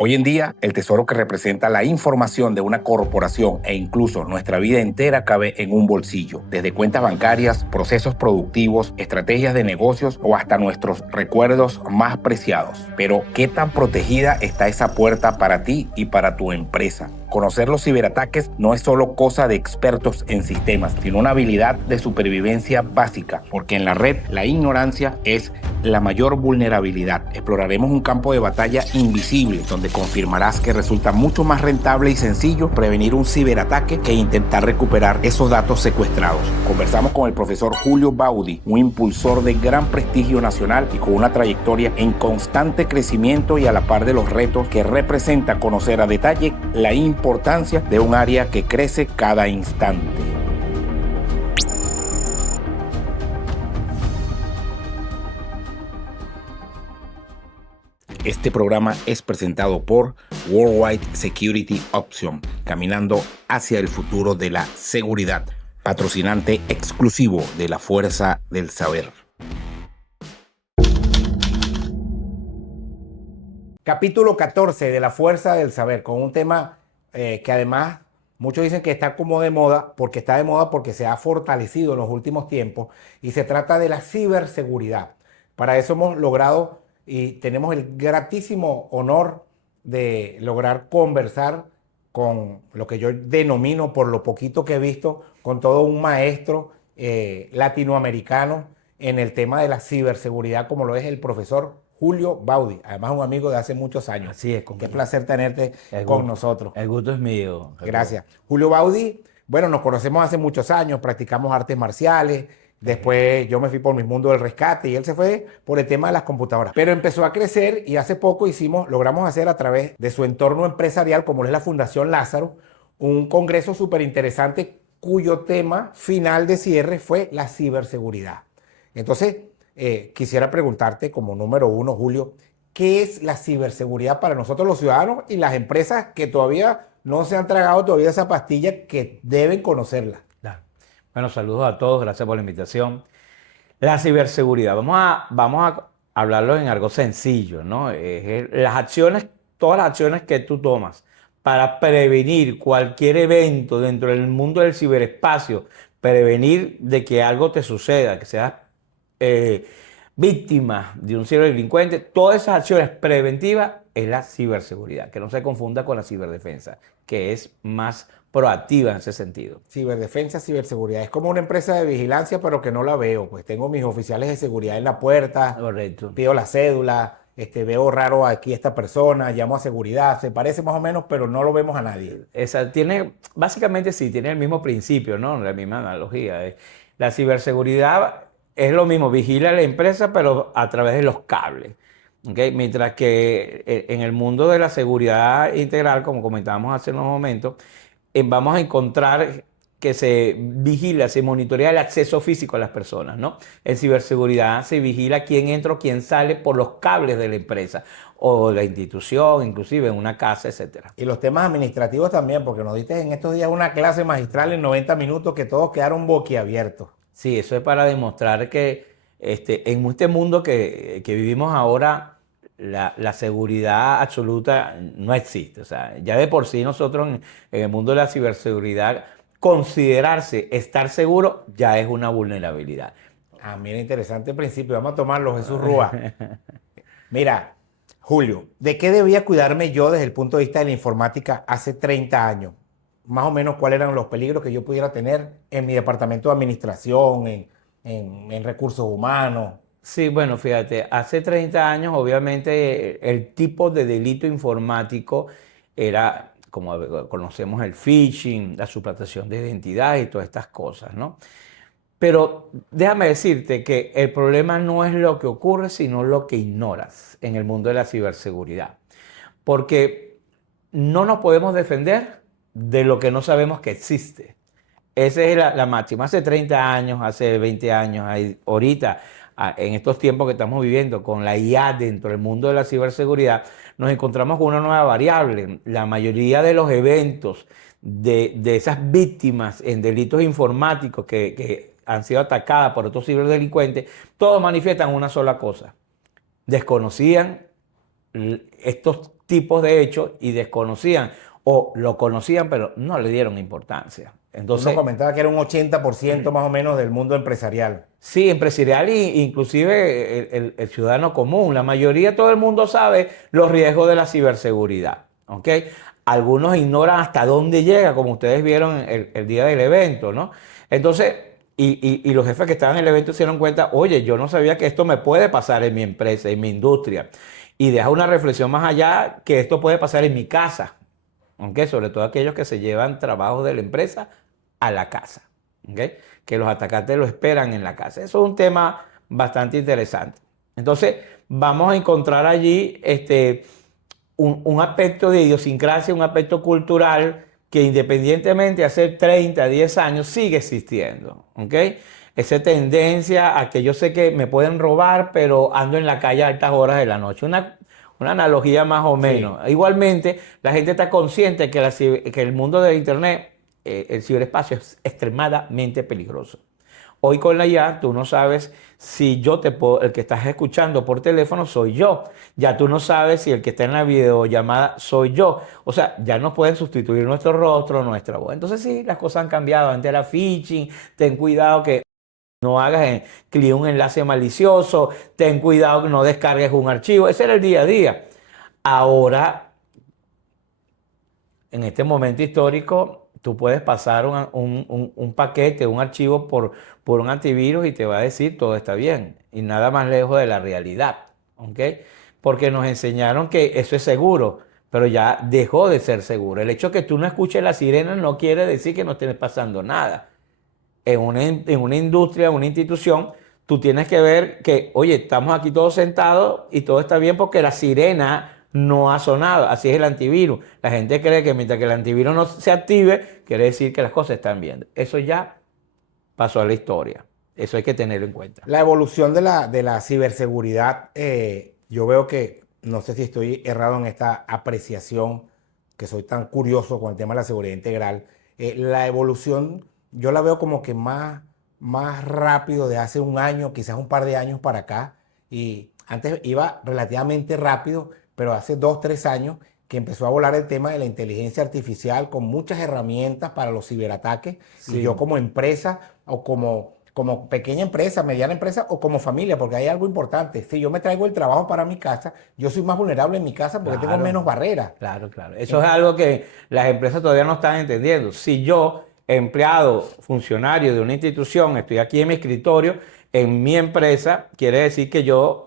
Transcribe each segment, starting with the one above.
Hoy en día, el tesoro que representa la información de una corporación e incluso nuestra vida entera cabe en un bolsillo, desde cuentas bancarias, procesos productivos, estrategias de negocios o hasta nuestros recuerdos más preciados. Pero, ¿qué tan protegida está esa puerta para ti y para tu empresa? Conocer los ciberataques no es solo cosa de expertos en sistemas, sino una habilidad de supervivencia básica, porque en la red la ignorancia es la mayor vulnerabilidad. Exploraremos un campo de batalla invisible, donde confirmarás que resulta mucho más rentable y sencillo prevenir un ciberataque que intentar recuperar esos datos secuestrados. Conversamos con el profesor Julio Baudi, un impulsor de gran prestigio nacional y con una trayectoria en constante crecimiento y a la par de los retos que representa conocer a detalle la importancia de un área que crece cada instante. Este programa es presentado por Worldwide Security Option, caminando hacia el futuro de la seguridad, patrocinante exclusivo de la Fuerza del Saber. Capítulo 14 de la Fuerza del Saber, con un tema que además muchos dicen que está como de moda, porque está de moda porque se ha fortalecido en los últimos tiempos, y se trata de la ciberseguridad. Para eso hemos logrado y tenemos el gratísimo honor de lograr conversar con lo que yo denomino, por lo poquito que he visto, con todo un maestro latinoamericano en el tema de la ciberseguridad, como lo es el profesor Julio Baudi, además un amigo de hace muchos años. Así es. Qué placer tenerte con nosotros. El gusto es mío. Gracias. Julio Baudi, bueno, nos conocemos hace muchos años, practicamos artes marciales. Después yo me fui por mi mundo del rescate y él se fue por el tema de las computadoras. Pero empezó a crecer y hace poco logramos hacer a través de su entorno empresarial, como es la Fundación Lázaro, un congreso súper interesante cuyo tema final de cierre fue la ciberseguridad. Entonces, quisiera preguntarte como número uno, Julio, ¿qué es la ciberseguridad para nosotros los ciudadanos y las empresas que todavía no se han tragado todavía esa pastilla, que deben conocerla? Bueno, saludos a todos, gracias por la invitación. La ciberseguridad, vamos a hablarlo en algo sencillo, ¿no? Todas las acciones que tú tomas para prevenir cualquier evento dentro del mundo del ciberespacio, prevenir de que algo te suceda, que seas víctima de un ciberdelincuente, todas esas acciones preventivas es la ciberseguridad, que no se confunda con la ciberdefensa, que es más proactiva en ese sentido. Ciberdefensa, ciberseguridad. Es como una empresa de vigilancia, pero que no la veo. Pues tengo mis oficiales de seguridad en la puerta. Correcto. Pido la cédula, veo raro aquí esta persona, llamo a seguridad. Se parece más o menos, pero no lo vemos a nadie. Básicamente sí, tiene el mismo principio, ¿no? La misma analogía. La ciberseguridad es lo mismo, vigila la empresa, pero a través de los cables. ¿Okay? Mientras que en el mundo de la seguridad integral, como comentábamos hace unos momentos, vamos a encontrar que se vigila, se monitorea el acceso físico a las personas, ¿no? En ciberseguridad se vigila quién entra o quién sale por los cables de la empresa o de la institución, inclusive en una casa, etcétera. Y los temas administrativos también, porque nos diste en estos días una clase magistral en 90 minutos que todos quedaron boquiabiertos. Sí, eso es para demostrar que en este mundo que vivimos ahora, la seguridad absoluta no existe. O sea, ya de por sí nosotros en el mundo de la ciberseguridad, considerarse estar seguro ya es una vulnerabilidad. Ah, mira, interesante principio. Vamos a tomarlo, Jesús Rúa. Mira, Julio, ¿de qué debía cuidarme yo desde el punto de vista de la informática hace 30 años? Más o menos, ¿cuáles eran los peligros que yo pudiera tener en mi departamento de administración, en recursos humanos? Sí, bueno, fíjate, hace 30 años obviamente el tipo de delito informático era, como conocemos, el phishing, la suplantación de identidad y todas estas cosas, ¿no? Pero déjame decirte que el problema no es lo que ocurre, sino lo que ignoras en el mundo de la ciberseguridad. Porque no nos podemos defender de lo que no sabemos que existe. Esa es la máxima. Hace 30 años, hace 20 años, ahorita, en estos tiempos que estamos viviendo con la IA dentro del mundo de la ciberseguridad, nos encontramos con una nueva variable. La mayoría de los eventos de esas víctimas en delitos informáticos que han sido atacadas por estos ciberdelincuentes, todos manifiestan una sola cosa. Desconocían estos tipos de hechos y desconocían o lo conocían pero no le dieron importancia. Tú nos Entonces, comentabas que era un 80% más o menos del mundo empresarial. sí, empresarial e inclusive el ciudadano común, la mayoría, todo el mundo sabe los riesgos de la ciberseguridad, ¿ok? Algunos ignoran hasta dónde llega, como ustedes vieron el día del evento, ¿no? Entonces, y los jefes que estaban en el evento se dieron cuenta, oye, yo no sabía que esto me puede pasar en mi empresa, en mi industria. Y deja una reflexión más allá, que esto puede pasar en mi casa, ¿ok? Sobre todo aquellos que se llevan trabajos de la empresa a la casa, ¿ok? Que los atacantes lo esperan en la casa. Eso es un tema bastante interesante. Entonces, vamos a encontrar allí un aspecto de idiosincrasia, un aspecto cultural que independientemente de hace 30, 10 años sigue existiendo, ¿ok? Esa tendencia a que yo sé que me pueden robar, pero ando en la calle a altas horas de la noche. Una analogía más o menos. Sí. Igualmente, la gente está consciente que el mundo del Internet, el ciberespacio, es extremadamente peligroso. Hoy con la IA, tú no sabes si el que estás escuchando por teléfono soy yo. Ya tú no sabes si el que está en la videollamada soy yo. O sea, ya nos pueden sustituir nuestro rostro, nuestra voz. Entonces sí, las cosas han cambiado. Antes era phishing, ten cuidado que no hagas clic un enlace malicioso, ten cuidado que no descargues un archivo. Ese era el día a día. Ahora, en este momento histórico, tú puedes pasar un paquete, un archivo por un antivirus y te va a decir todo está bien. Y nada más lejos de la realidad. ¿Ok? Porque nos enseñaron que eso es seguro, pero ya dejó de ser seguro. El hecho de que tú no escuches la sirena no quiere decir que no esté pasando nada. En una industria, en una institución, tú tienes que ver que, oye, estamos aquí todos sentados y todo está bien porque la sirena no ha sonado. Así es el antivirus. La gente cree que mientras que el antivirus no se active, quiere decir que las cosas están bien. Eso ya pasó a la historia. Eso hay que tenerlo en cuenta. La evolución de la ciberseguridad, yo veo que, no sé si estoy errado en esta apreciación, que soy tan curioso con el tema de la seguridad integral. La evolución, yo la veo como que más rápido de hace un año, quizás un par de años para acá. Y antes iba relativamente rápido, pero hace 2, 3 años que empezó a volar el tema de la inteligencia artificial con muchas herramientas para los ciberataques. Sí. Y yo como empresa o como pequeña empresa, mediana empresa o como familia, porque hay algo importante. Si yo me traigo el trabajo para mi casa, yo soy más vulnerable en mi casa porque tengo Claro. menos barreras. Claro, claro. Eso es algo que las empresas todavía no están entendiendo. Si yo, empleado, funcionario de una institución, estoy aquí en mi escritorio, en mi empresa, quiere decir que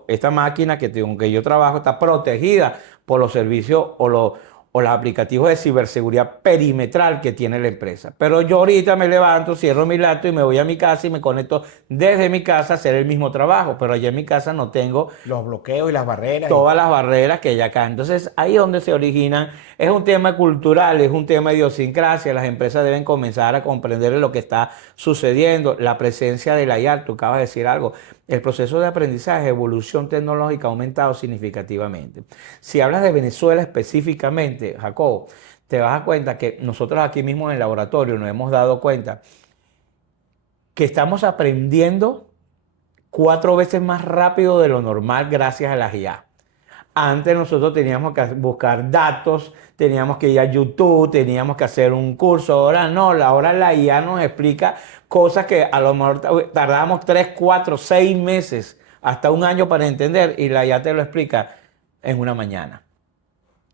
esta máquina con que yo trabajo está protegida por los servicios o los aplicativos de ciberseguridad perimetral que tiene la empresa. Pero yo ahorita me levanto, cierro mi laptop y me voy a mi casa y me conecto desde mi casa a hacer el mismo trabajo. Pero allá en mi casa no tengo Los bloqueos y las barreras. todas las barreras que hay acá. Entonces, ahí es donde se originan. Es un tema cultural, es un tema de idiosincrasia. Las empresas deben comenzar a comprender lo que está sucediendo. La presencia de la IA, tú acabas de decir algo. El proceso de aprendizaje, evolución tecnológica ha aumentado significativamente. Si hablas de Venezuela específicamente, Jacobo, te vas a dar cuenta que nosotros aquí mismo en el laboratorio nos hemos dado cuenta que estamos aprendiendo 4 veces más rápido de lo normal gracias a las IA. Antes nosotros teníamos que buscar datos, teníamos que ir a YouTube, teníamos que hacer un curso. Ahora no, ahora la IA nos explica cosas que a lo mejor tardamos 3, 4, 6 meses, hasta un año para entender y la IA te lo explica en una mañana.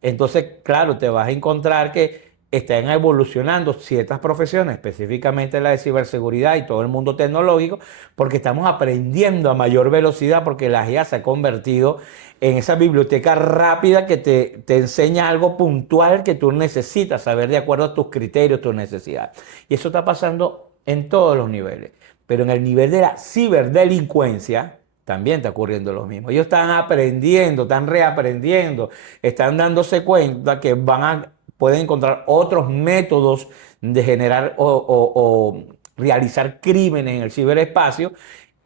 Entonces, claro, te vas a encontrar que están evolucionando ciertas profesiones, específicamente la de ciberseguridad y todo el mundo tecnológico, porque estamos aprendiendo a mayor velocidad, porque la IA se ha convertido en esa biblioteca rápida que te enseña algo puntual que tú necesitas saber de acuerdo a tus criterios, tus necesidades. Y eso está pasando en todos los niveles. Pero en el nivel de la ciberdelincuencia también está ocurriendo lo mismo. Ellos están aprendiendo, están reaprendiendo, están dándose cuenta que pueden encontrar otros métodos de generar o realizar crímenes en el ciberespacio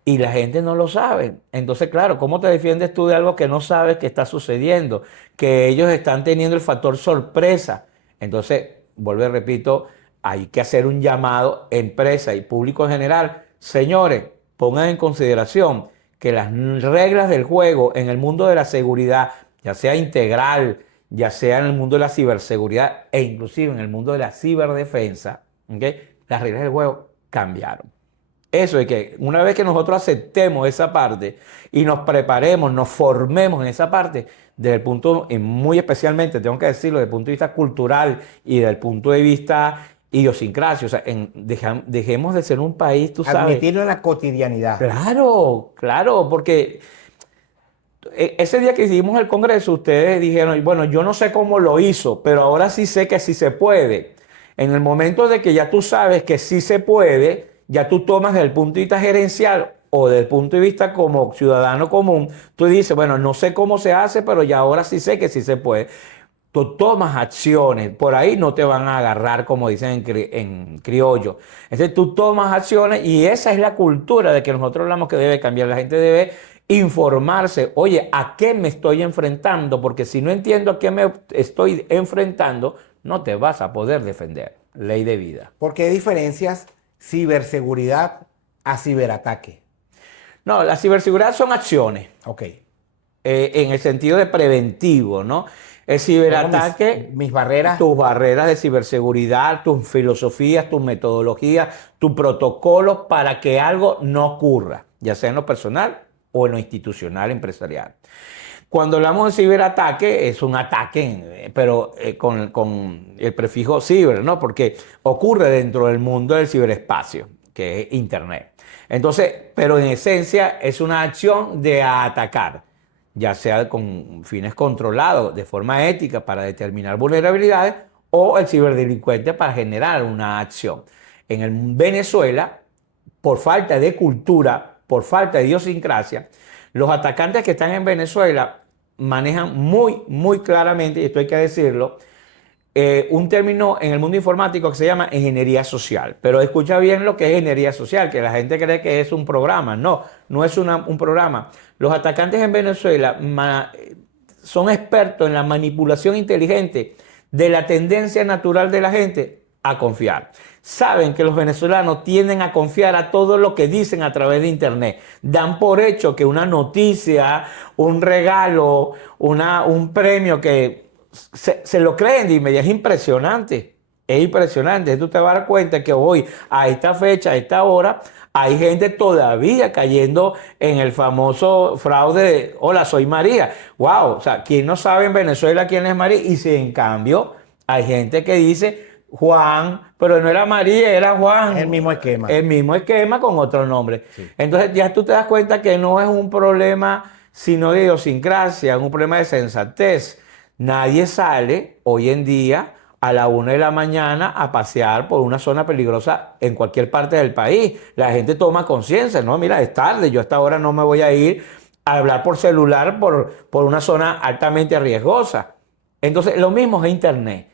y la gente no lo sabe. Entonces, claro, ¿cómo te defiendes tú de algo que no sabes que está sucediendo? Que ellos están teniendo el factor sorpresa. Entonces, vuelvo y repito, hay que hacer un llamado, empresa y público en general. Señores, pongan en consideración que las reglas del juego en el mundo de la seguridad, ya sea integral, ya sea en el mundo de la ciberseguridad e inclusive en el mundo de la ciberdefensa, ¿ok? Las reglas del juego cambiaron. Eso es que una vez que nosotros aceptemos esa parte y nos preparemos, nos formemos en esa parte, desde el punto, y muy especialmente, tengo que decirlo, desde el punto de vista cultural y desde el punto de vista idiosincrasia, o sea, dejemos de ser un país, tú sabes. Admitirlo en la cotidianidad. Claro, claro, porque ese día que hicimos el Congreso, ustedes dijeron, bueno, yo no sé cómo lo hizo, pero ahora sí sé que sí se puede. En el momento de que ya tú sabes que sí se puede, ya tú tomas desde el punto de vista gerencial o desde el punto de vista como ciudadano común, tú dices, bueno, no sé cómo se hace, pero ya ahora sí sé que sí se puede. Tú tomas acciones, por ahí no te van a agarrar, como dicen en criollo. Entonces tú tomas acciones y esa es la cultura de que nosotros hablamos que debe cambiar. La gente debe informarse, oye, ¿a qué me estoy enfrentando? Porque si no entiendo a qué me estoy enfrentando, no te vas a poder defender. Ley de vida. ¿Por qué diferencias ciberseguridad a ciberataque? No, la ciberseguridad son acciones, Ok. en el sentido de preventivo, ¿no? El ciberataque, Mis barreras. tus barreras de ciberseguridad, tus filosofías, tus metodologías, tus protocolos para que algo no ocurra, ya sea en lo personal o en lo institucional, empresarial. Cuando hablamos de ciberataque, es un ataque, pero con el prefijo ciber, ¿no? Porque ocurre dentro del mundo del ciberespacio, que es Internet. Entonces, pero en esencia es una acción de atacar, ya sea con fines controlados, de forma ética, para determinar vulnerabilidades, o el ciberdelincuente para generar una acción. En el Venezuela, por falta de cultura, por falta de idiosincrasia, los atacantes que están en Venezuela manejan muy claramente, y esto hay que decirlo, un término en el mundo informático que se llama ingeniería social. Pero escucha bien lo que es ingeniería social, que la gente cree que es un programa. No, no es un programa. Los atacantes en Venezuela son expertos en la manipulación inteligente de la tendencia natural de la gente a confiar. Saben que los venezolanos tienden a confiar a todo lo que dicen a través de Internet. Dan por hecho que una noticia, un regalo, un premio que se lo creen de inmediato. Es impresionante. Es impresionante. Tú te vas a dar cuenta que hoy, a esta fecha, a esta hora, hay gente todavía cayendo en el famoso fraude de, hola, soy María. Wow, o sea, ¿quién no sabe en Venezuela quién es María? Y si en cambio hay gente que dice Juan, pero no era María, era Juan. Es el mismo esquema. El mismo esquema con otro nombre. Sí. Entonces ya tú te das cuenta que no es un problema sino de idiosincrasia, es un problema de sensatez. Nadie sale hoy en día a la 1 de la mañana a pasear por una zona peligrosa en cualquier parte del país. La gente toma conciencia, no, mira, es tarde, yo a esta hora no me voy a ir a hablar por celular por una zona altamente riesgosa. Entonces, lo mismo es Internet.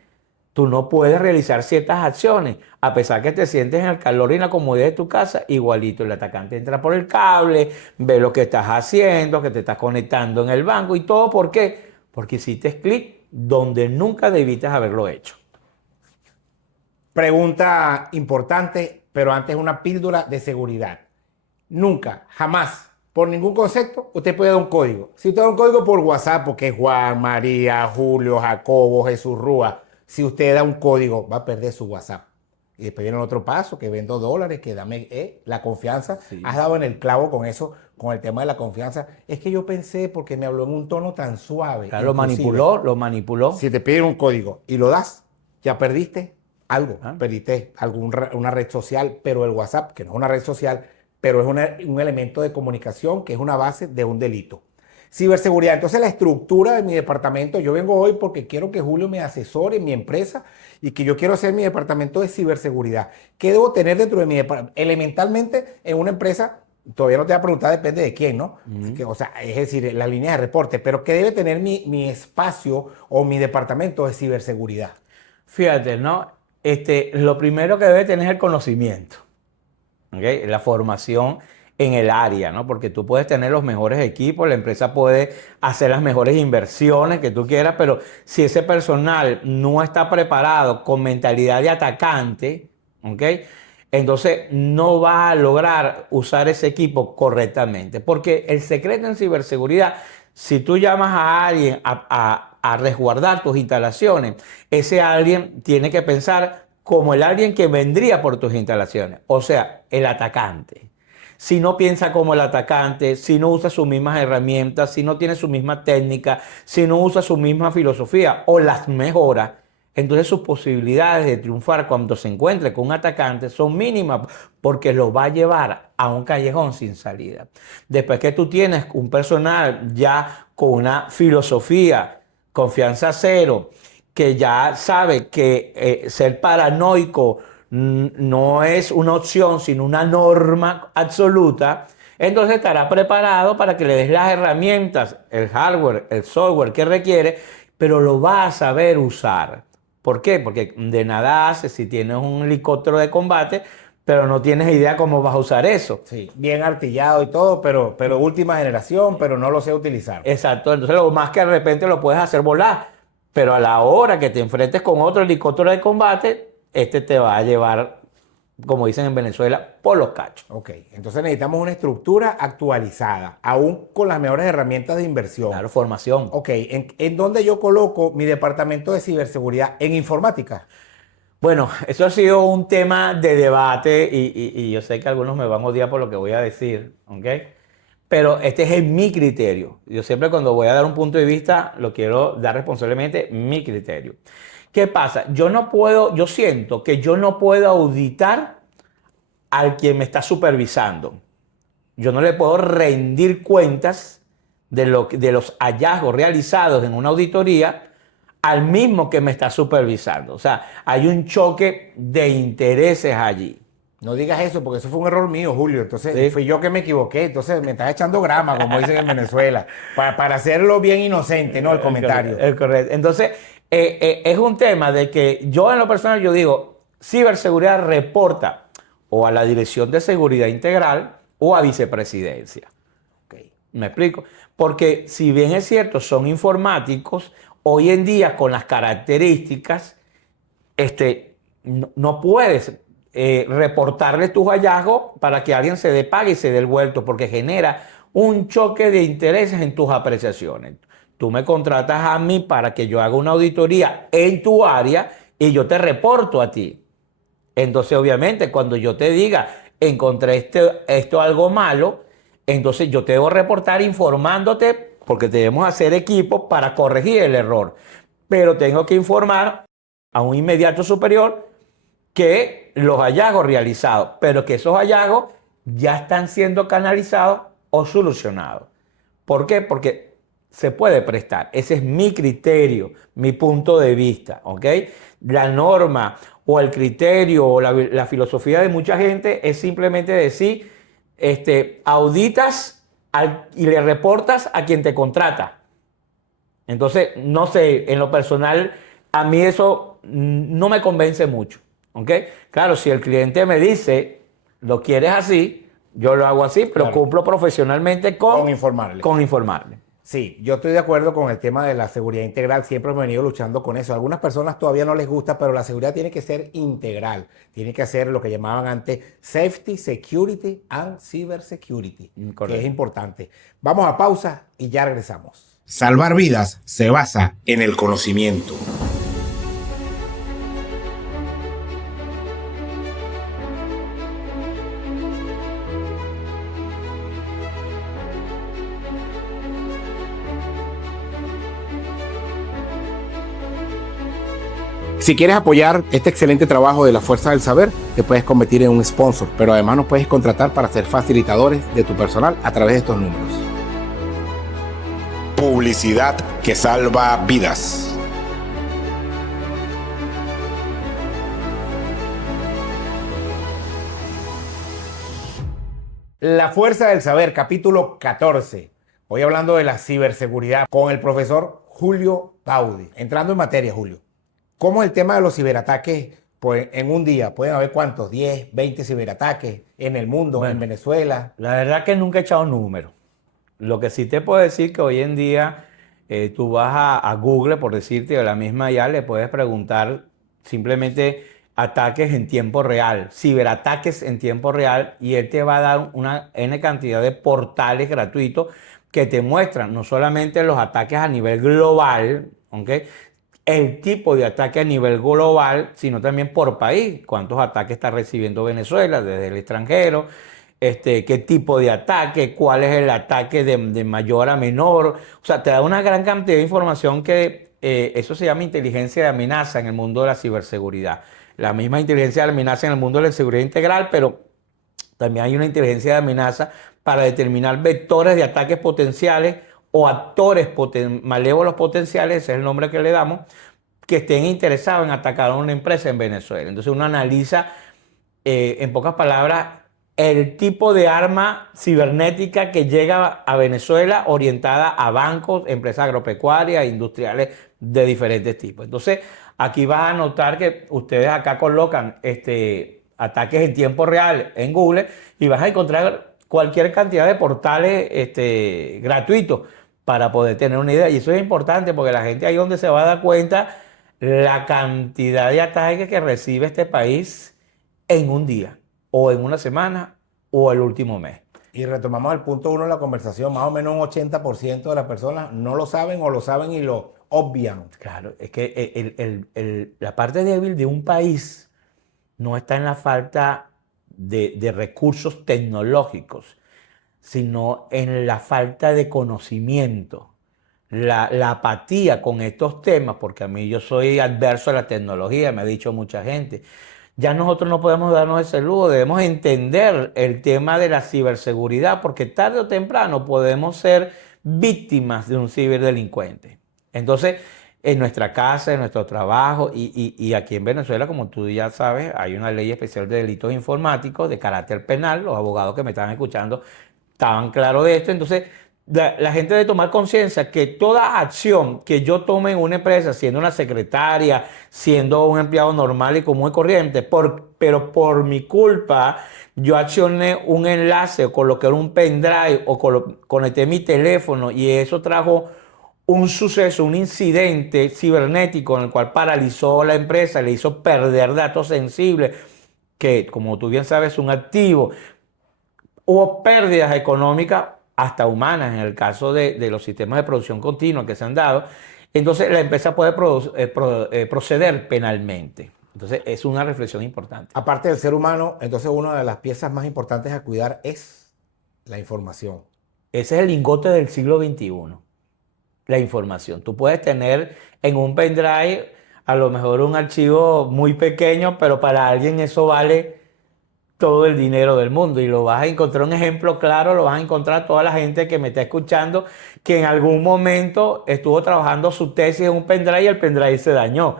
Tú no puedes realizar ciertas acciones, a pesar que te sientes en el calor y en la comodidad de tu casa, igualito el atacante entra por el cable, ve lo que estás haciendo, que te estás conectando en el banco y todo. ¿Por qué? Porque hiciste clic donde nunca debiste haberlo hecho. Pregunta importante, pero antes una píldora de seguridad. Nunca, jamás, por ningún concepto, usted puede dar un código. Si usted da un código por WhatsApp, porque es Juan, María, Julio, Jacobo, Jesús Rúa, si usted da un código, va a perder su WhatsApp. Y después viene el otro paso, que vendo dólares, que dame la confianza. Sí. Has dado en el clavo con eso, con el tema de la confianza. Es que yo pensé, porque me habló en un tono tan suave. Claro, inclusive, lo manipuló. si te piden un código y lo das, ya perdiste algo. Ah. Perdiste una red social, pero el WhatsApp, que no es una red social, pero es un elemento de comunicación que es una base de un delito. Ciberseguridad. Entonces, la estructura de mi departamento, yo vengo hoy porque quiero que Julio me asesore en mi empresa y que yo quiero hacer mi departamento de ciberseguridad. ¿Qué debo tener dentro de mi departamento? Elementalmente, en una empresa, todavía no te voy a preguntar, depende de quién, ¿no? O sea, es decir, la línea de reporte, pero ¿qué debe tener mi espacio o mi departamento de ciberseguridad? Fíjate, ¿no? Lo primero que debe tener es el conocimiento, ¿ok? La formación en el área, ¿no? Porque tú puedes tener los mejores equipos, la empresa puede hacer las mejores inversiones que tú quieras, pero si ese personal no está preparado con mentalidad de atacante, ¿ok? Entonces no va a lograr usar ese equipo correctamente. Porque el secreto en ciberseguridad, si tú llamas a alguien a resguardar tus instalaciones, ese alguien tiene que pensar como el alguien que vendría por tus instalaciones, o sea, el atacante. Si no piensa como el atacante, si no usa sus mismas herramientas, si no tiene su misma técnica, si no usa su misma filosofía o las mejora, entonces sus posibilidades de triunfar cuando se encuentre con un atacante son mínimas porque lo va a llevar a un callejón sin salida. Después que tú tienes un personal ya con una filosofía, confianza cero, que ya sabe que ser paranoico no es una opción, sino una norma absoluta, entonces estará preparado para que le des las herramientas, el hardware, el software que requiere, pero lo va a saber usar. ¿Por qué? Porque de nada hace si tienes un helicóptero de combate, pero no tienes idea cómo vas a usar eso. Sí, bien artillado y todo, pero última generación, pero no lo sé utilizar. Exacto, entonces lo más que de repente lo puedes hacer volar, pero a la hora que te enfrentes con otro helicóptero de combate, este te va a llevar, como dicen en Venezuela, por los cachos. Ok, entonces necesitamos una estructura actualizada, aún con las mejores herramientas de inversión. Claro, formación. Ok, ¿en dónde yo coloco mi departamento de ciberseguridad? ¿En informática? Bueno, eso ha sido un tema de debate y yo sé que algunos me van a odiar por lo que voy a decir, ¿ok? Pero este es mi criterio. Yo siempre cuando voy a dar un punto de vista, lo quiero dar responsablemente mi criterio. ¿Qué pasa? Yo siento que yo no puedo auditar al quien me está supervisando. Yo no le puedo rendir cuentas de los hallazgos realizados en una auditoría al mismo que me está supervisando. O sea, hay un choque de intereses allí. No digas eso, porque eso fue un error mío, Julio. Entonces, Sí. fui yo que me equivoqué. Entonces, me estás echando grama, como dicen en Venezuela, para hacerlo bien inocente, ¿no? El comentario. Es correcto. Entonces, es un tema de que yo en lo personal, yo digo, ciberseguridad reporta o a la Dirección de Seguridad Integral o a Vicepresidencia. Okay. ¿Me explico? Porque si bien es cierto, son informáticos, hoy en día con las características, no puedes reportarle tus hallazgos para que alguien se dé pague y se dé el vuelto, porque genera un choque de intereses en tus apreciaciones. Tú me contratas a mí para que yo haga una auditoría en tu área y yo te reporto a ti. Entonces, obviamente, cuando yo te diga, encontré esto algo malo, entonces yo te debo reportar informándote, porque debemos hacer equipo para corregir el error. Pero tengo que informar a un inmediato superior que los hallazgos realizados, pero que esos hallazgos ya están siendo canalizados o solucionados. ¿Por qué? Porque se puede prestar. Ese es mi criterio, mi punto de vista, ¿ok? La norma o el criterio o la filosofía de mucha gente es simplemente decir, auditas y le reportas a quien te contrata. Entonces, no sé, en lo personal, a mí eso no me convence mucho, ¿ok? Claro, si el cliente me dice, lo quieres así, yo lo hago así, pero Claro. cumplo profesionalmente con informarle. Con informarle. Sí, yo estoy de acuerdo con el tema de la seguridad integral. Siempre hemos venido luchando con eso. A algunas personas todavía no les gusta, pero la seguridad tiene que ser integral. Tiene que ser lo que llamaban antes Safety, Security and Cybersecurity, Correcto. que es importante. Vamos a pausa y ya regresamos. Salvar vidas se basa en el conocimiento. Si quieres apoyar este excelente trabajo de la Fuerza del Saber, te puedes convertir en un sponsor, pero además nos puedes contratar para ser facilitadores de tu personal a través de estos números. Publicidad que salva vidas. La Fuerza del Saber, capítulo 14. Hoy hablando de la ciberseguridad con el profesor Julio Baudi. Entrando en materia, Julio. ¿Cómo es el tema de los ciberataques? Pues en un día, ¿pueden haber cuántos? 10, 20 ciberataques en el mundo, Bueno, en Venezuela. La verdad que nunca he echado números. Lo que sí te puedo decir que hoy en día tú vas a Google, por decirte, o la misma ya le puedes preguntar simplemente ataques en tiempo real, ciberataques en tiempo real, y él te va a dar una N cantidad de portales gratuitos que te muestran no solamente los ataques a nivel global, ¿ok? El tipo de ataque a nivel global, sino también por país. ¿Cuántos ataques está recibiendo Venezuela desde el extranjero? Qué tipo de ataque, cuál es el ataque de mayor a menor. O sea, te da una gran cantidad de información que eso se llama inteligencia de amenaza en el mundo de la ciberseguridad. La misma inteligencia de amenaza en el mundo de la seguridad integral, pero también hay una inteligencia de amenaza para determinar vectores de ataques potenciales o actores malévolos potenciales, ese es el nombre que le damos, que estén interesados en atacar a una empresa en Venezuela. Entonces uno analiza, en pocas palabras, el tipo de arma cibernética que llega a Venezuela orientada a bancos, empresas agropecuarias, industriales de diferentes tipos. Entonces, aquí vas a notar que ustedes acá colocan ataques en tiempo real en Google y vas a encontrar cualquier cantidad de portales gratuitos para poder tener una idea. Y eso es importante porque la gente ahí donde se va a dar cuenta la cantidad de ataques que recibe este país en un día, o en una semana, o el último mes. Y retomamos el punto uno de la conversación, más o menos un 80% de las personas no lo saben o lo saben y lo obvian. Claro, es que la parte débil de un país no está en la falta de recursos tecnológicos, sino en la falta de conocimiento, la apatía con estos temas, porque a mí yo soy adverso a la tecnología, me ha dicho mucha gente. Ya nosotros no podemos darnos ese lujo, debemos entender el tema de la ciberseguridad, porque tarde o temprano podemos ser víctimas de un ciberdelincuente. Entonces, en nuestra casa, en nuestro trabajo y aquí en Venezuela, como tú ya sabes, hay una ley especial de delitos informáticos de carácter penal. Los abogados que me estaban escuchando estaban claros de esto. Entonces, la gente debe tomar conciencia que toda acción que yo tome en una empresa, siendo una secretaria, siendo un empleado normal y común y corriente, pero por mi culpa, yo accioné un enlace o coloqué un pendrive o conecté mi teléfono y eso trajo un suceso, un incidente cibernético en el cual paralizó la empresa, le hizo perder datos sensibles, que como tú bien sabes es un activo. Hubo pérdidas económicas hasta humanas en el caso de los sistemas de producción continua que se han dado. Entonces la empresa puede proceder penalmente. Entonces es una reflexión importante. Aparte del ser humano, entonces una de las piezas más importantes a cuidar es la información. Ese es el lingote del siglo XXI, la información. Tú puedes tener en un pendrive a lo mejor un archivo muy pequeño, pero para alguien eso vale todo el dinero del mundo y lo vas a encontrar, un ejemplo claro, lo vas a encontrar toda la gente que me está escuchando que en algún momento estuvo trabajando su tesis en un pendrive y el pendrive se dañó.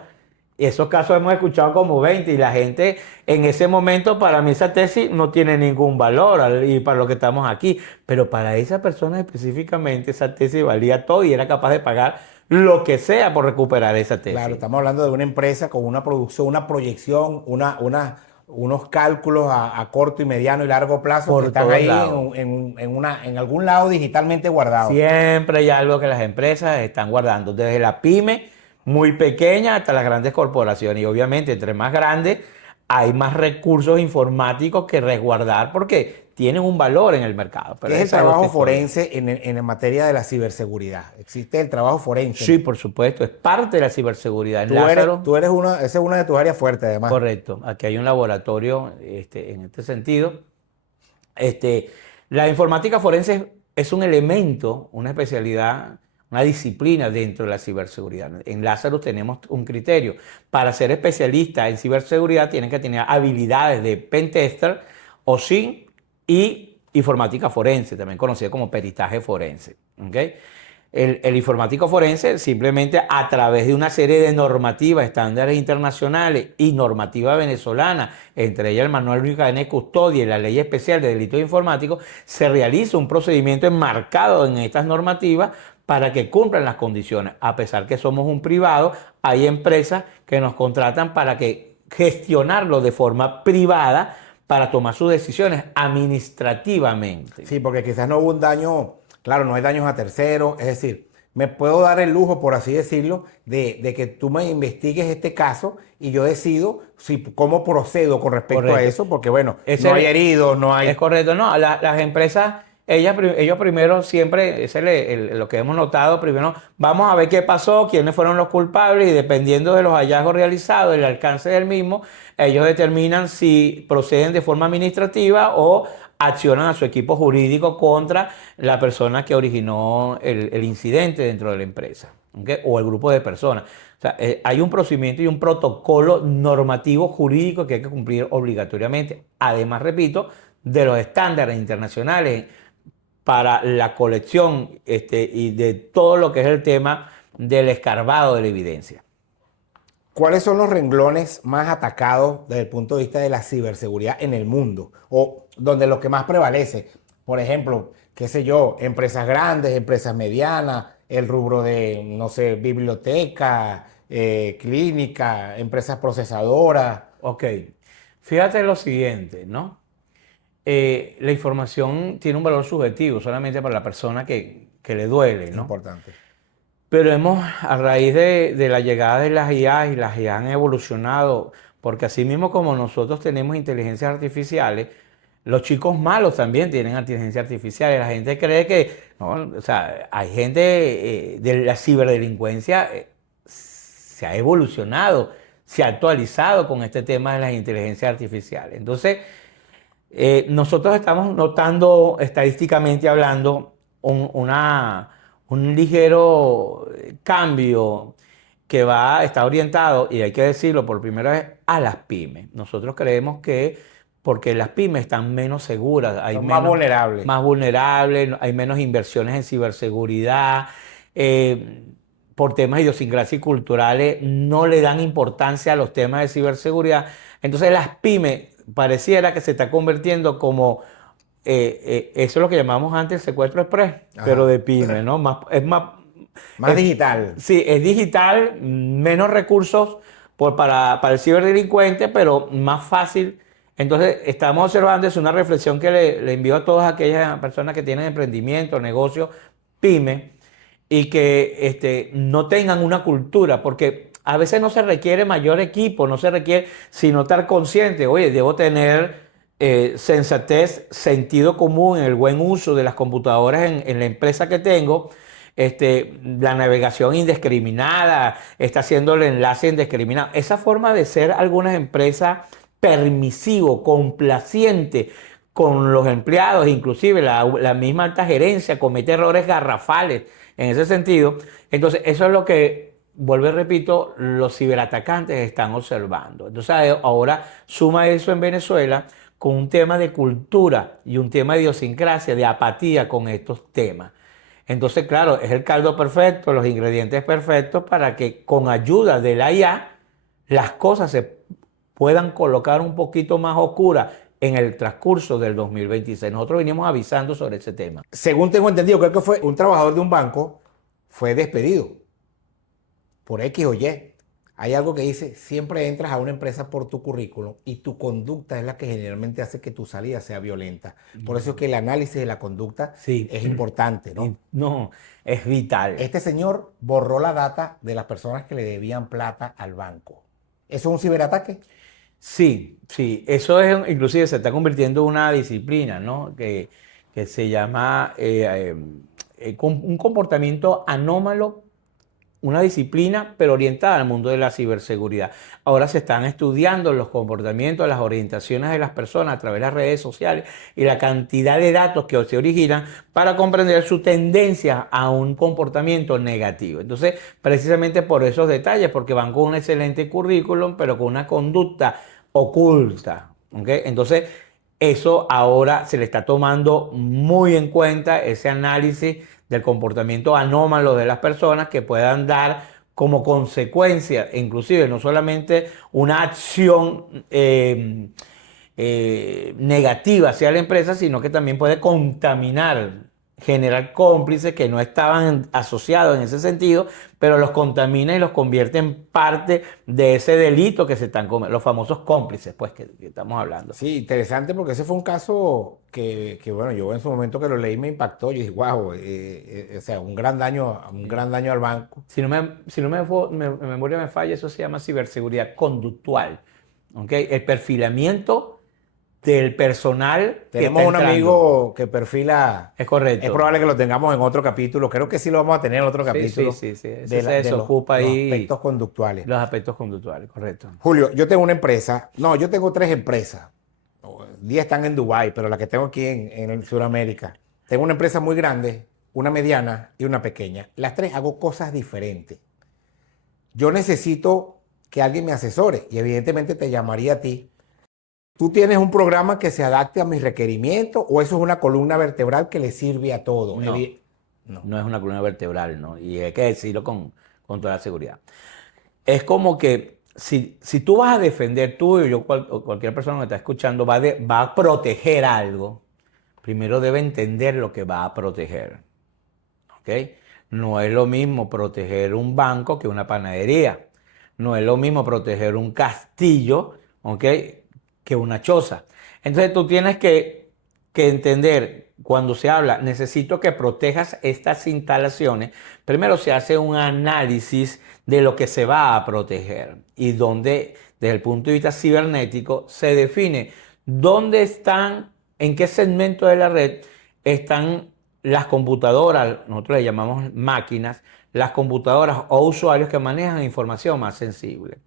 Y esos casos hemos escuchado como 20 y la gente en ese momento, para mí esa tesis no tiene ningún valor y para lo que estamos aquí, pero para esa persona específicamente esa tesis valía todo y era capaz de pagar lo que sea por recuperar esa tesis. Claro, estamos hablando de una empresa con una producción, una proyección, unos cálculos a corto y mediano y largo plazo Por que están todos ahí lados. en algún lado digitalmente guardados. Siempre hay algo que las empresas están guardando, desde la pyme muy pequeña hasta las grandes corporaciones. Y obviamente, entre más grandes, hay más recursos informáticos que resguardar porque tienen un valor en el mercado. ¿Qué es el trabajo forense en materia de la ciberseguridad? ¿Existe el trabajo forense? Sí, por supuesto, es parte de la ciberseguridad. Tú eres esa es una de tus áreas fuertes, además. Correcto, aquí hay un laboratorio en este sentido. La informática forense es un elemento, una especialidad, una disciplina dentro de la ciberseguridad. En Lazarus tenemos un criterio. Para ser especialista en ciberseguridad tienen que tener habilidades de pentester, OSINT y informática forense, también conocido como peritaje forense. ¿Okay? El informático forense simplemente a través de una serie de normativas, estándares internacionales y normativa venezolana, entre ellas el Manual Único de Custodia y la Ley Especial de Delitos Informáticos, se realiza un procedimiento enmarcado en estas normativas para que cumplan las condiciones. A pesar que somos un privado, hay empresas que nos contratan para que gestionarlo de forma privada para tomar sus decisiones administrativamente. Sí, porque quizás no hubo un daño, claro, no hay daños a terceros, es decir, me puedo dar el lujo, por así decirlo, de que tú me investigues este caso y yo decido cómo procedo con respecto a eso, porque bueno, no hay heridos, no hay... Es correcto, no, las empresas ellos primero siempre, ese es lo que hemos notado, primero vamos a ver qué pasó, quiénes fueron los culpables y dependiendo de los hallazgos realizados, el alcance del mismo, ellos determinan si proceden de forma administrativa o accionan a su equipo jurídico contra la persona que originó el incidente dentro de la empresa, ¿ok? O el grupo de personas. O sea, hay un procedimiento y un protocolo normativo jurídico que hay que cumplir obligatoriamente. Además, repito, de los estándares internacionales para la colección y de todo lo que es el tema del escarbado de la evidencia. ¿Cuáles son los renglones más atacados desde el punto de vista de la ciberseguridad en el mundo? O donde lo que más prevalece. Por ejemplo, qué sé yo, empresas grandes, empresas medianas, el rubro de, no sé, biblioteca, clínica, empresas procesadoras. Ok, fíjate lo siguiente, ¿no? La información tiene un valor subjetivo solamente para la persona que le duele, ¿no? Importante. Pero a raíz de la llegada de las IA y las IA han evolucionado, porque así mismo como nosotros tenemos inteligencias artificiales, los chicos malos también tienen inteligencia artificial. La gente cree que, no, o sea, hay gente de la ciberdelincuencia se ha evolucionado, se ha actualizado con este tema de las inteligencias artificiales. Entonces, nosotros estamos notando estadísticamente hablando un ligero cambio que está orientado, y hay que decirlo por primera vez, a las pymes. Nosotros creemos que porque las pymes están menos seguras, Son más vulnerables. más vulnerables, hay menos inversiones en ciberseguridad, por temas de idiosincrasia y culturales no le dan importancia a los temas de ciberseguridad. Entonces las pymes pareciera que se está convirtiendo como, eso es lo que llamamos antes el secuestro express, Ajá. pero de pyme, ¿no? Más digital. Sí, es digital, menos recursos para el ciberdelincuente, pero más fácil. Entonces, estamos observando, es una reflexión que le envío a todas aquellas personas que tienen emprendimiento, negocios, pyme, y que no tengan una cultura, porque a veces no se requiere mayor equipo, no se requiere, sino estar consciente, oye, debo tener sensatez, sentido común en el buen uso de las computadoras en la empresa que tengo, la navegación indiscriminada, está haciendo el enlace indiscriminado. Esa forma de ser algunas empresas permisivo, complaciente con los empleados, inclusive la misma alta gerencia comete errores garrafales en ese sentido. Entonces, eso es lo que, vuelvo y repito, los ciberatacantes están observando. Entonces, ahora suma eso en Venezuela con un tema de cultura y un tema de idiosincrasia, de apatía con estos temas. Entonces, claro, es el caldo perfecto, los ingredientes perfectos para que con ayuda de la IA las cosas se puedan colocar un poquito más oscuras en el transcurso del 2026. Nosotros venimos avisando sobre ese tema. Según tengo entendido, creo que fue un trabajador de un banco, fue despedido por X o Y. Hay algo que dice, siempre entras a una empresa por tu currículum y tu conducta es la que generalmente hace que tu salida sea violenta. Por eso es que el análisis de la conducta es importante, ¿no? No, es vital. Este señor borró la data de las personas que le debían plata al banco. ¿Eso es un ciberataque? Sí, sí. Eso es, inclusive se está convirtiendo en una disciplina, ¿no? Que se llama un comportamiento anómalo, una disciplina, pero orientada al mundo de la ciberseguridad. Ahora se están estudiando los comportamientos, las orientaciones de las personas a través de las redes sociales y la cantidad de datos que se originan para comprender su tendencia a un comportamiento negativo. Entonces, precisamente por esos detalles, porque van con un excelente currículum, pero con una conducta oculta, ¿okay? Entonces, eso ahora se le está tomando muy en cuenta, ese análisis del comportamiento anómalo de las personas que puedan dar como consecuencia, inclusive no solamente una acción negativa hacia la empresa, sino que también puede contaminar, generar cómplices que no estaban asociados en ese sentido, pero los contamina y los convierte en parte de ese delito que se están cometiendo, los famosos cómplices, pues, que estamos hablando. Sí, interesante porque ese fue un caso que, bueno, yo en su momento que lo leí me impactó. Yo dije, wow, o sea, un gran daño al banco. Si no mi memoria me falla, eso se llama ciberseguridad conductual, ¿okay? El perfilamiento del personal que Tenemos está un entrando. amigo que perfila. Es correcto. Es probable que lo tengamos en otro capítulo. Creo que sí lo vamos a tener en otro capítulo. Sí. Ese De, se de desocupa los ahí aspectos conductuales. los aspectos conductuales, correcto. Julio, yo tengo una empresa. No, yo tengo 3 empresas. 10 están en Dubái, pero la que tengo aquí en Sudamérica. Tengo una empresa muy grande, una mediana y una pequeña. Las 3 hago cosas diferentes. Yo necesito que alguien me asesore y evidentemente te llamaría a ti. ¿Tú tienes un programa que se adapte a mis requerimientos o eso es una columna vertebral que le sirve a todo? No. No. No es una columna vertebral, ¿no? Y hay que decirlo con toda la seguridad. Es como que si tú vas a defender, tú y yo, o cualquier persona que está escuchando, va a proteger algo, primero debe entender lo que va a proteger. ¿Ok? No es lo mismo proteger un banco que una panadería. No es lo mismo proteger un castillo, ¿ok?, que una choza. Entonces tú tienes que entender, cuando se habla, necesito que protejas estas instalaciones, primero se hace un análisis de lo que se va a proteger y donde, desde el punto de vista cibernético, se define dónde están, en qué segmento de la red están las computadoras, nosotros le llamamos máquinas, las computadoras o usuarios que manejan información más sensible.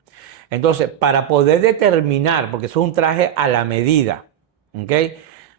Entonces, para poder determinar, porque eso es un traje a la medida, ¿ok?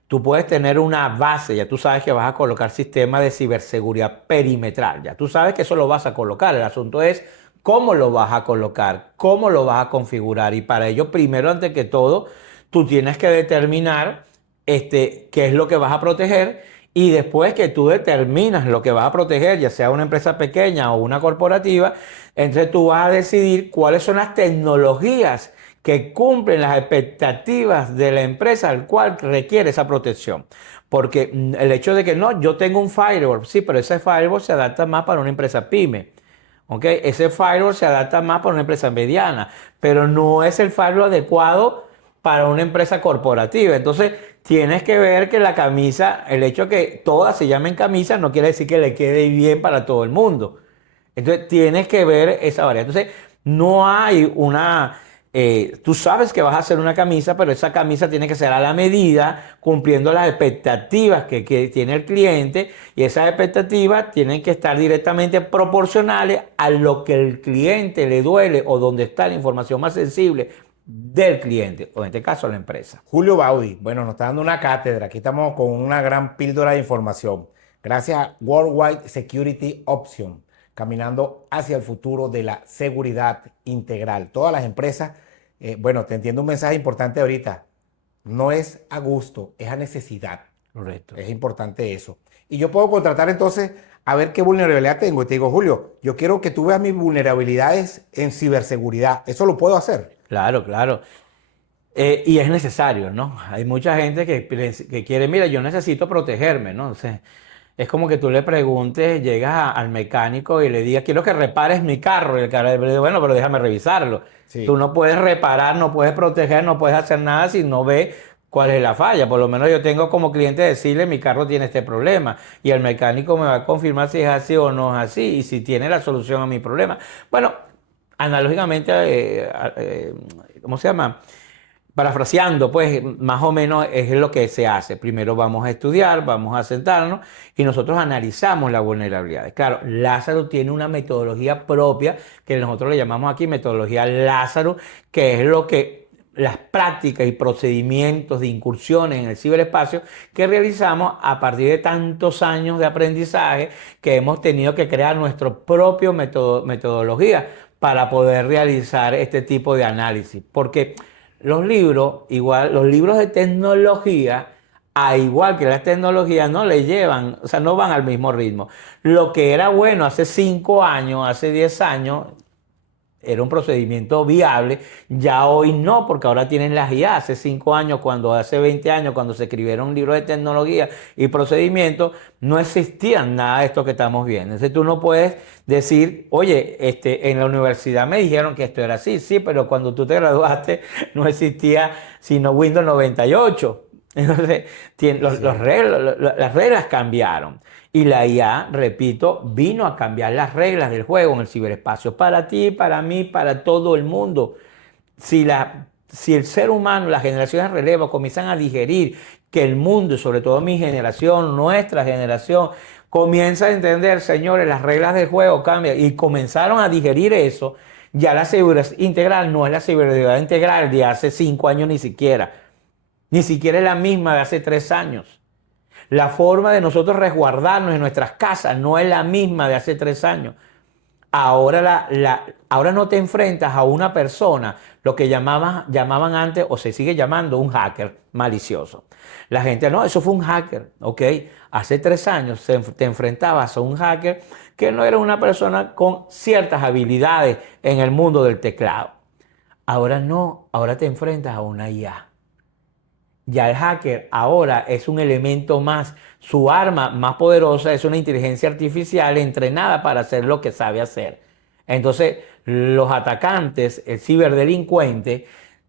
Tú puedes tener una base, ya tú sabes que vas a colocar sistema de ciberseguridad perimetral, ya tú sabes que eso lo vas a colocar, el asunto es cómo lo vas a colocar, cómo lo vas a configurar y para ello, primero, antes que todo, tú tienes que determinar qué es lo que vas a proteger y después que tú determinas lo que vas a proteger, ya sea una empresa pequeña o una corporativa, entonces tú vas a decidir cuáles son las tecnologías que cumplen las expectativas de la empresa al cual requiere esa protección. Porque el hecho de que no, yo tengo un firewall, sí, pero ese firewall se adapta más para una empresa pyme. ¿Okay? Ese firewall se adapta más para una empresa mediana, pero no es el firewall adecuado para una empresa corporativa. Entonces, tienes que ver que la camisa, el hecho de que todas se llamen camisa, no quiere decir que le quede bien para todo el mundo. Entonces, tienes que ver esa variedad. Entonces, no hay una... tú sabes que vas a hacer una camisa, pero esa camisa tiene que ser a la medida, cumpliendo las expectativas que tiene el cliente, y esas expectativas tienen que estar directamente proporcionales a lo que el cliente le duele o donde está la información más sensible del cliente, o en este caso la empresa. Julio Baudi, bueno, nos está dando una cátedra. Aquí estamos con una gran píldora de información. Gracias a Worldwide Security Option, caminando hacia el futuro de la seguridad integral. Todas las empresas, bueno, te entiendo un mensaje importante ahorita. No es a gusto, es a necesidad. Correcto. Es importante eso. Y yo puedo contratar entonces a ver qué vulnerabilidad tengo. Y te digo, Julio, yo quiero que tú veas mis vulnerabilidades en ciberseguridad. ¿Eso lo puedo hacer? Claro, claro. Y es necesario, ¿no? Hay mucha gente que quiere, mira, yo necesito protegerme, ¿no? O sea, es como que tú le preguntes, llegas al mecánico y le digas, quiero que repares mi carro. Y el carro le dice, bueno, pero déjame revisarlo. Sí. Tú no puedes reparar, no puedes proteger, no puedes hacer nada si no ves cuál es la falla. Por lo menos yo tengo como cliente decirle, mi carro tiene este problema. Y el mecánico me va a confirmar si es así o no es así y si tiene la solución a mi problema. Bueno, analógicamente, ¿cómo se llama? Parafraseando, pues más o menos es lo que se hace. Primero vamos a estudiar, vamos a sentarnos y nosotros analizamos las vulnerabilidades. Claro, Lázaro tiene una metodología propia que nosotros le llamamos aquí metodología Lázaro, que es lo que las prácticas y procedimientos de incursiones en el ciberespacio que realizamos a partir de tantos años de aprendizaje que hemos tenido que crear nuestra propia metodología para poder realizar este tipo de análisis. Porque los libros, igual, los libros de tecnología, a igual que las tecnologías, no le llevan, o sea, no van al mismo ritmo. Lo que era bueno hace 5 años, hace 10 años, era un procedimiento viable, ya hoy no, porque ahora tienen las IA. Hace 5 años, hace 20 años, cuando se escribieron libros de tecnología y procedimientos, no existían nada de esto que estamos viendo. Entonces tú no puedes decir, oye, en la universidad me dijeron que esto era así, sí, pero cuando tú te graduaste no existía sino Windows 98. Entonces, las reglas cambiaron. Y la IA, repito, vino a cambiar las reglas del juego en el ciberespacio para ti, para mí, para todo el mundo. Si si el ser humano, las generaciones de relevo comienzan a digerir que el mundo, y sobre todo mi generación, nuestra generación, comienza a entender, señores, las reglas del juego cambian y comenzaron a digerir eso, ya la seguridad integral no es la seguridad integral de hace 5 años ni siquiera es la misma de hace 3 años. La forma de nosotros resguardarnos en nuestras casas no es la misma de hace 3 años. Ahora no te enfrentas a una persona, lo que llamaban antes, o se sigue llamando, un hacker malicioso. La gente, no, eso fue un hacker, ¿ok? Hace 3 años te enfrentabas a un hacker que no era una persona con ciertas habilidades en el mundo del teclado. Ahora no, ahora te enfrentas a una IA. Ya el hacker ahora es un elemento más, su arma más poderosa es una inteligencia artificial entrenada para hacer lo que sabe hacer. Entonces, los atacantes, el ciberdelincuente,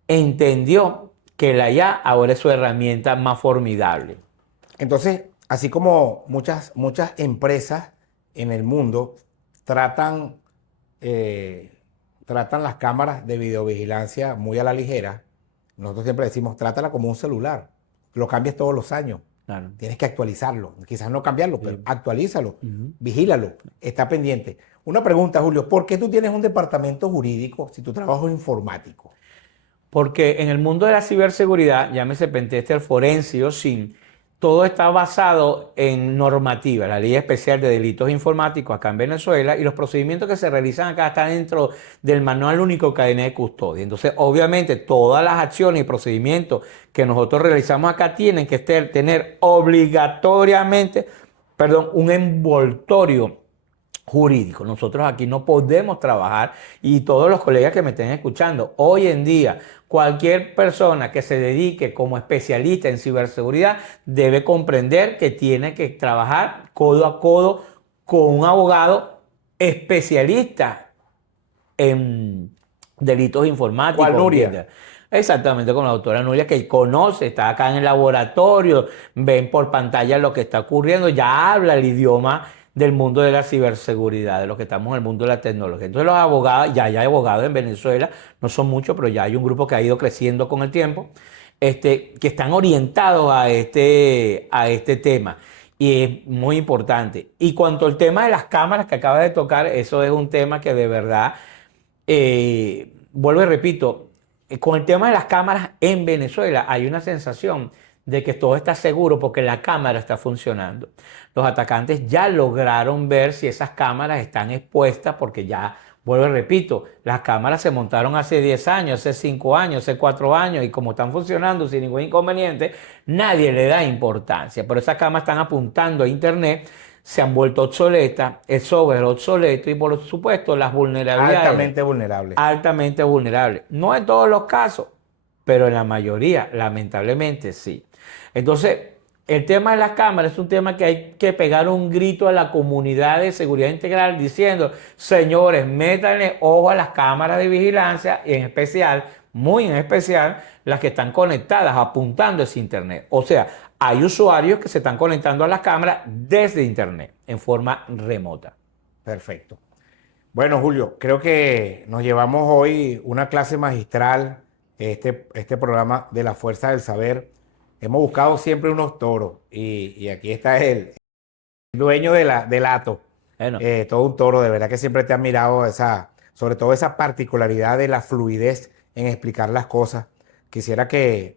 entendió que la IA ahora es su herramienta más formidable. Entonces, así como muchas empresas en el mundo tratan, tratan las cámaras de videovigilancia muy a la ligera, nosotros siempre decimos, trátala como un celular. Lo cambias todos los años. Claro. Tienes que actualizarlo. Quizás no cambiarlo, pero actualízalo. Vigílalo. Está pendiente. Una pregunta, Julio. ¿Por qué tú tienes un departamento jurídico si tu trabajo es informático? Porque en el mundo de la ciberseguridad, llámese pentester, forense o SIEM, todo está basado en normativa, la Ley Especial de Delitos Informáticos acá en Venezuela, y los procedimientos que se realizan acá están dentro del Manual Único de Cadena de Custodia. Entonces, obviamente, todas las acciones y procedimientos que nosotros realizamos acá tienen que tener obligatoriamente, un envoltorio jurídico. Nosotros aquí no podemos trabajar, y todos los colegas que me estén escuchando, hoy en día cualquier persona que se dedique como especialista en ciberseguridad debe comprender que tiene que trabajar codo a codo con un abogado especialista en delitos informáticos. ¿Cuál, Nuria? Exactamente, con la doctora Nuria, que conoce, está acá en el laboratorio, ven por pantalla lo que está ocurriendo, ya habla el idioma del mundo de la ciberseguridad, de los que estamos en el mundo de la tecnología. Entonces los abogados, ya hay abogados en Venezuela, no son muchos, pero ya hay un grupo que ha ido creciendo con el tiempo, que están orientados a este tema. Y es muy importante. Y cuanto al tema de las cámaras que acaba de tocar, eso es un tema que de verdad, vuelvo y repito, con el tema de las cámaras en Venezuela hay una sensación de que todo está seguro porque la cámara está funcionando. Los atacantes ya lograron ver si esas cámaras están expuestas, porque ya, vuelvo y repito, las cámaras se montaron hace 10 años, hace 5 años, hace 4 años, y como están funcionando sin ningún inconveniente, nadie le da importancia. Pero esas cámaras están apuntando a Internet, se han vuelto obsoletas, el software obsoleto y, por supuesto, las vulnerabilidades. Altamente vulnerables. Altamente vulnerables. No en todos los casos, pero en la mayoría, lamentablemente, sí. Entonces, el tema de las cámaras es un tema que hay que pegar un grito a la comunidad de seguridad integral diciendo, señores, métanle ojo a las cámaras de vigilancia, y en especial, muy en especial, las que están conectadas, apuntando ese Internet. O sea, hay usuarios que se están conectando a las cámaras desde Internet, en forma remota. Perfecto. Bueno, Julio, creo que nos llevamos hoy una clase magistral, este programa de la Fuerza del Saber. Hemos buscado siempre unos toros, y aquí está el dueño del hato. Bueno. Todo un toro, de verdad que siempre te he admirado sobre todo esa particularidad de la fluidez en explicar las cosas. Quisiera que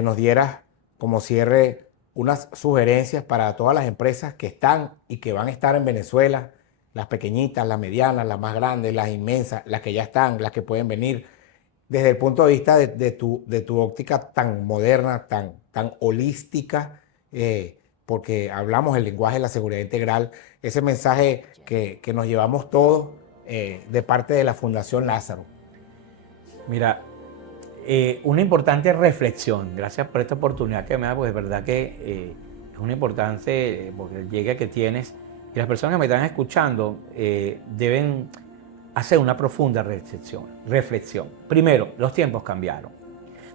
nos dieras como cierre unas sugerencias para todas las empresas que están y que van a estar en Venezuela, las pequeñitas, las medianas, las más grandes, las inmensas, las que ya están, las que pueden venir, desde el punto de vista de tu óptica tan moderna, tan holística, porque hablamos el lenguaje de la seguridad integral, ese mensaje que nos llevamos todos de parte de la Fundación Lázaro. Mira, una importante reflexión, gracias por esta oportunidad que me da, porque es verdad que es una importante, porque el llegue que tienes, y las personas que me están escuchando deben hacer una profunda reflexión. Primero, los tiempos cambiaron.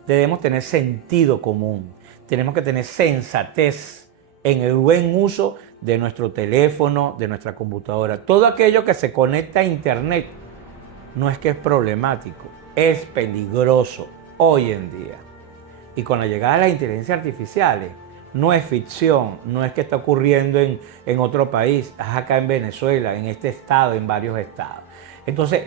Debemos tener sentido común. Tenemos que tener sensatez en el buen uso de nuestro teléfono, de nuestra computadora. Todo aquello que se conecta a Internet no es que es problemático, es peligroso. hoy en día. Y con la llegada de las inteligencias artificiales, no es ficción, no es que está ocurriendo en otro país, es acá en Venezuela, en este estado, en varios estados. Entonces,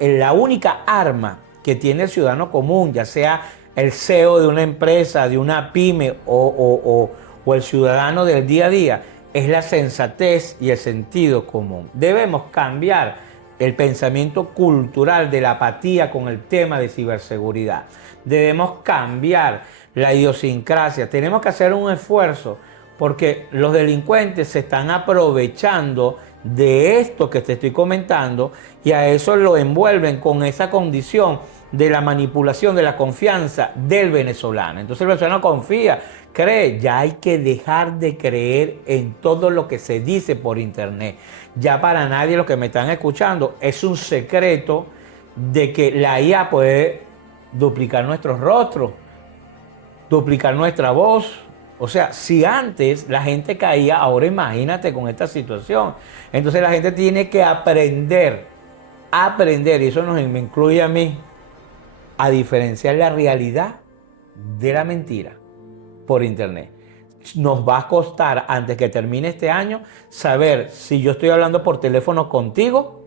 la única arma que tiene el ciudadano común, ya sea el CEO de una empresa, de una pyme o el ciudadano del día a día, es la sensatez y el sentido común. Debemos cambiar el pensamiento cultural de la apatía con el tema de ciberseguridad. Debemos cambiar la idiosincrasia. Tenemos que hacer un esfuerzo porque los delincuentes se están aprovechando de esto que te estoy comentando y a eso lo envuelven con esa condición de la manipulación de la confianza del venezolano. Entonces el venezolano confía, cree. Ya hay que dejar de creer en todo lo que se dice por internet. Ya para nadie, lo que me están escuchando, es un secreto de que la IA puede duplicar nuestros rostros, duplicar nuestra voz. O sea, si antes la gente caía, ahora imagínate con esta situación. Entonces la gente tiene que aprender, y eso me incluye a mí, a diferenciar la realidad de la mentira por internet. Nos va a costar, antes que termine este año, saber si yo estoy hablando por teléfono contigo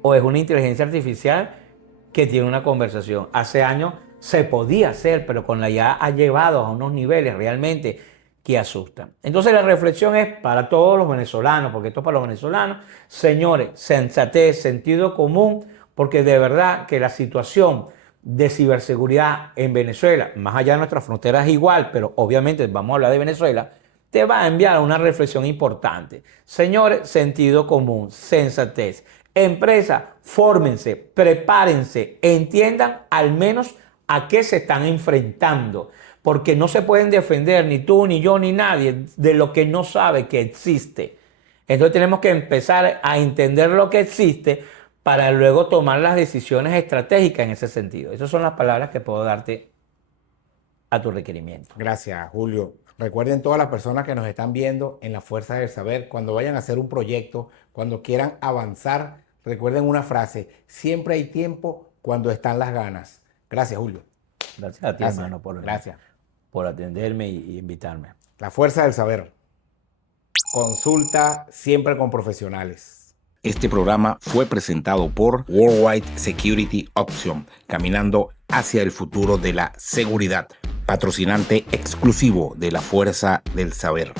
o es una inteligencia artificial que tiene una conversación. Hace años se podía hacer, pero con la IA ha llevado a unos niveles realmente que asustan. Entonces la reflexión es para todos los venezolanos, porque esto es para los venezolanos. Señores, sensatez, sentido común, porque de verdad que la situación de ciberseguridad en Venezuela, más allá de nuestras fronteras es igual, pero obviamente vamos a hablar de Venezuela, te va a enviar una reflexión importante. Señores, sentido común, sensatez. Empresa, fórmense, prepárense, entiendan al menos a qué se están enfrentando, porque no se pueden defender ni tú, ni yo, ni nadie de lo que no sabe que existe. Entonces tenemos que empezar a entender lo que existe para luego tomar las decisiones estratégicas en ese sentido. Esas son las palabras que puedo darte a tu requerimiento. Gracias, Julio. Recuerden todas las personas que nos están viendo en La Fuerza del Saber, cuando vayan a hacer un proyecto, cuando quieran avanzar, recuerden una frase: siempre hay tiempo cuando están las ganas. Gracias, Julio. Gracias a ti, hermano, por atenderme y invitarme. La Fuerza del Saber. Consulta siempre con profesionales. Este programa fue presentado por Worldwide Security Option, caminando hacia el futuro de la seguridad, patrocinante exclusivo de La Fuerza del Saber.